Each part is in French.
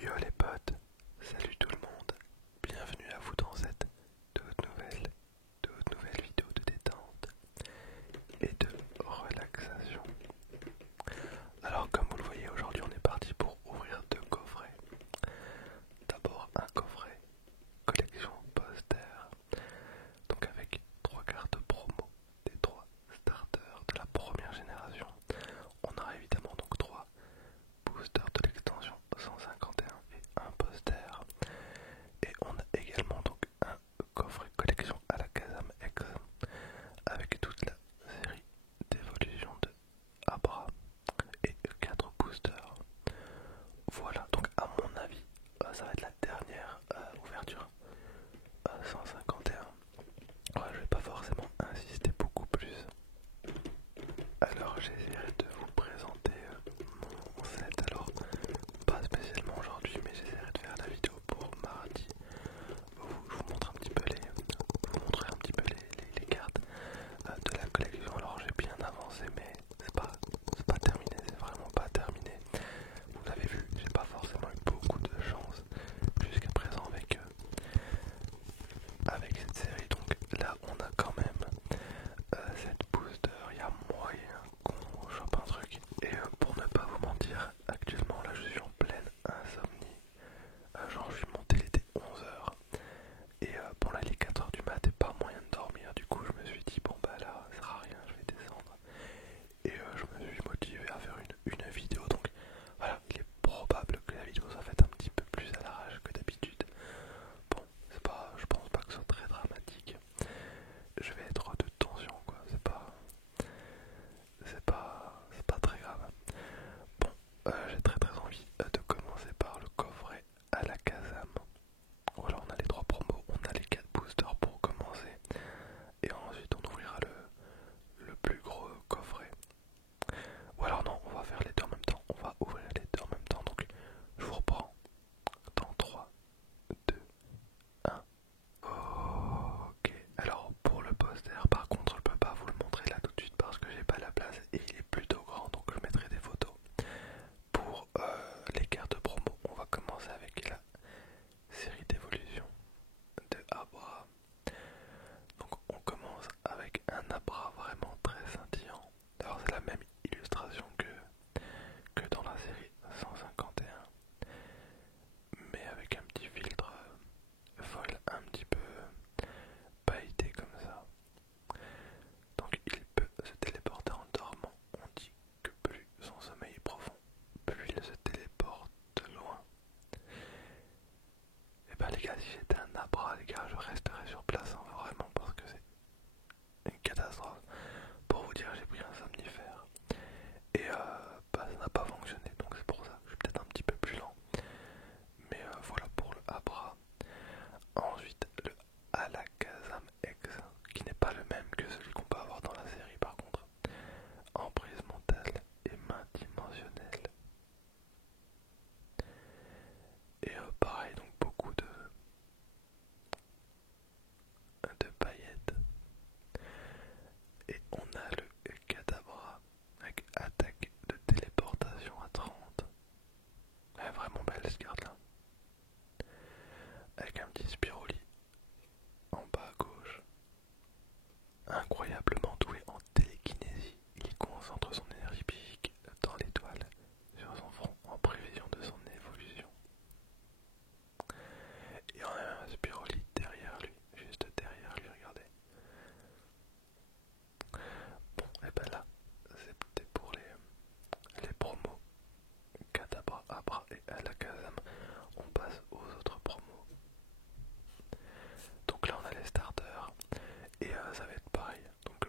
Yo les potes, salut tout le monde, bienvenue à vous dans cette toute nouvelle vidéo de détente et de relaxation. Alors comme vous le voyez aujourd'hui on est parti pour ouvrir deux coffrets. D'abord un coffret collection poster, donc avec trois cartes promo des trois starters de la première génération. On aura évidemment donc trois boosters de l'extension 151 et un poster. Et on a également donc un coffret collection à la Kazam X avec toute la série d'évolution de Abra et 4 boosters. Voilà, donc à mon avis, ça va être la dernière ouverture 151. Ouais, je vais pas forcément insister beaucoup plus. Alors j'essaierai de vous présenter mon set. Alors pas spécialement aujourd'hui, mais j'essaierai de faire la vidéo pour mardi. Je vous montre un petit peu vous montrer un petit peu les cartes de la collection. Alors j'ai bien avancé, mais c'est pas terminé, c'est vraiment pas terminé. Vous l'avez vu, j'ai pas forcément eu beaucoup de chance jusqu'à présent avec cette série. Donc là on a quand même cette booster, il y a moyen qu'on chope un truc. Et pour ne pas vous mentir, actuellement là je suis en pleine insomnie. Genre je suis monté, il était 11h. Et bon là il est 4h du mat et pas moyen de dormir. Du coup je me suis dit bon bah là ça sert à rien, je vais descendre. Et je me suis motivé à faire une vidéo. Donc voilà, il est probable que la vidéo soit faite un petit peu plus à l'arrache que d'habitude. Bon, je pense pas que ce soit très dramatique. Je vais être de tension quoi, c'est pas très grave. Bon, j'ai très envie de commencer par le coffret à la Kazam. Voilà, on a les trois promos, on a les 4 boosters pour commencer. Et ensuite on ouvrira le plus gros coffret. Ou alors non, on va faire les deux en même temps. On va ouvrir les deux en même temps. Donc je vous reprends dans 3, 2, 1. Ok, alors pour le poster, par contre, je peux pas vous le montrer là tout de suite parce que j'ai pas la place et il est plutôt grand, donc je mettrai des photos. Pour les cartes promo, on va commencer avec la série d'évolution de Abra. Donc on commence avec un Abra vraiment très scintillant. Alors c'est la même illustration que dans la série 151, mais avec un petit filtre foil un petit peu pailleté comme ça. Donc il peut se téléporter en dormant. On dit que plus son sommeil est profond, plus il se téléporte loin. Et bah les gars, si j'étais un Abra, les gars, je resterais sur place, hein, vraiment, parce que c'est une catastrophe. Pour vous dire, j'ai pris un somnifère. Et bah ça n'a pas fonctionné, donc c'est pour ça que je suis peut-être un petit peu plus lent. Mais voilà pour le Abra. Ensuite, le Alakazam X, qui n'est pas le même que celui qu'on peut avoir dans la série par contre. Emprise mentale et main dimensionnelle. Et pareil, donc beaucoup de paillettes. Et on a le Kadabra avec attaque de téléportation à 30. Elle est vraiment belle cette carte là. Avec un petit Spiroli en bas à gauche. Incroyablement doué en télékinésie, il concentre son énergie psychique dans l'étoile sur son front en prévision de son évolution. Et on a un Spiroli derrière lui, juste derrière lui, regardez. Bon, et ben là, c'était pour les promos Kadabra, Abra et Alakazam. On passe aux autres promos. Donc là on a les starters et ça va être pareil. Donc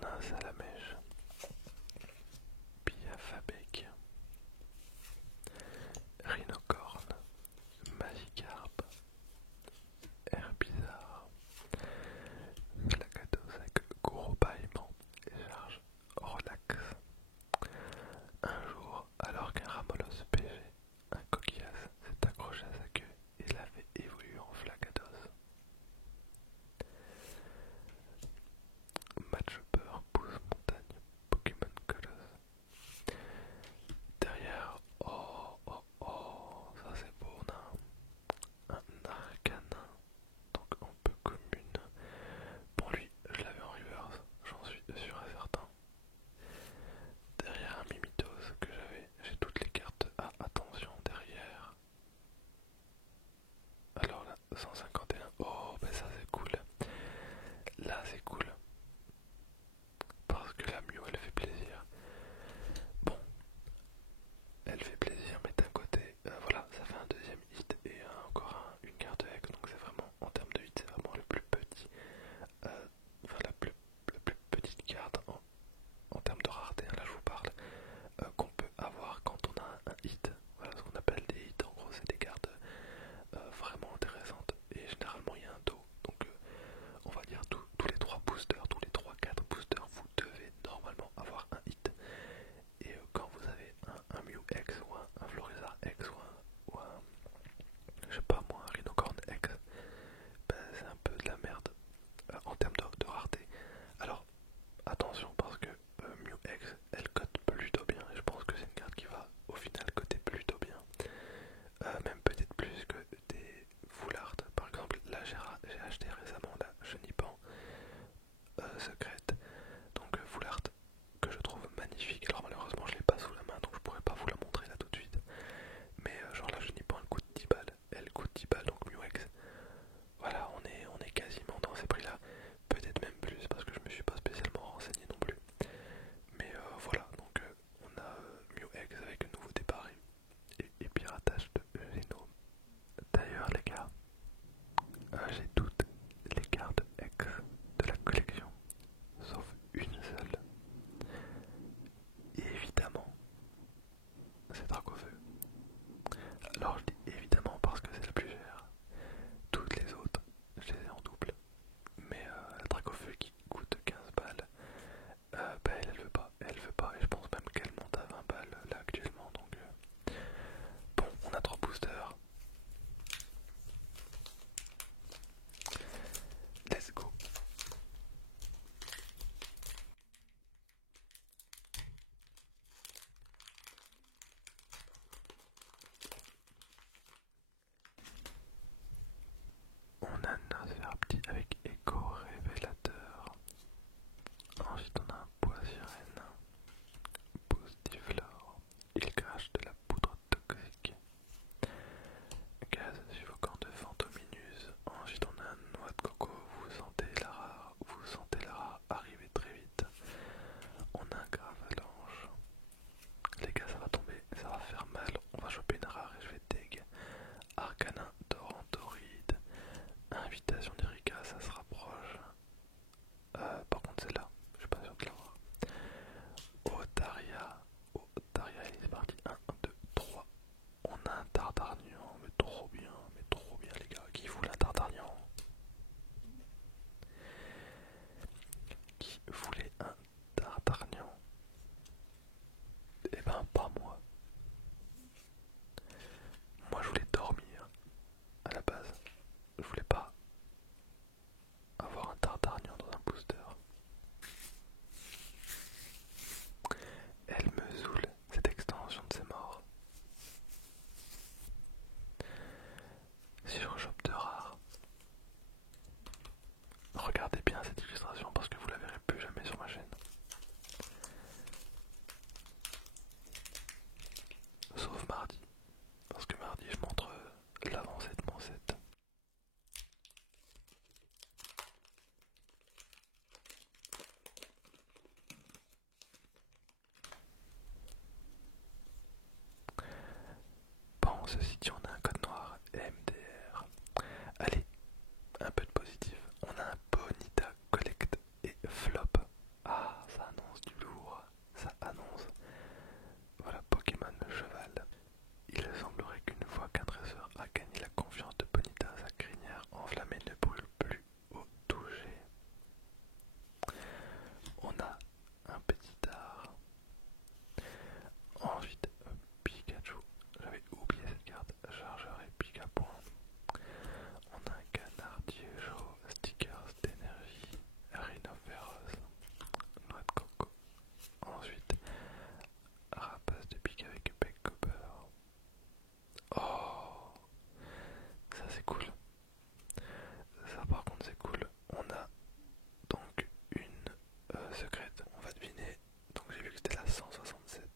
on a un Salamèche, Piafabec, Rhinocorne, Magikarp, Herbizarre, Flagados avec gros bâillement et charge relax. Un jour, alors qu'un Ramolos pêchait, un coquillage s'est accroché à sa queue et l'a fait évoluer en Flagados. Matchupper pousse montagne, Pokémon Colossus. Derrière, ça c'est beau, on a un Arcanin, donc un peu commune. Bon, lui, je l'avais en reverse, j'en suis sûr et certain. Derrière un Mimitos que j'ai toutes les cartes à attention derrière. Alors là, 151, oh, ben ça c'est cool. Là c'est cool, parce que la Mew elle fait plaisir. Bon, elle fait plaisir, mais d'un côté, voilà, ça fait un deuxième hit et encore une carte X, donc c'est vraiment, en termes de hit, c'est vraiment le plus petit, enfin la plus petite carte en termes de rareté, hein, là je vous parle, qu'on peut avoir quand on a un hit. Voilà ce qu'on appelle des hits, en gros c'est des cartes vraiment intéressantes, et généralement il y a un dos, donc on va dire tous les 3 boosters, tous les 3-4 boosters, vous devez normalement avoir un hit. Et quand vous avez un Mew X ou un Florizarre X ou un je sais pas moi, un Rhinocorn X, ben, c'est un peu de la merde en termes de rareté. Alors attention, secrète, on va deviner. Donc j'ai vu que c'était la 167.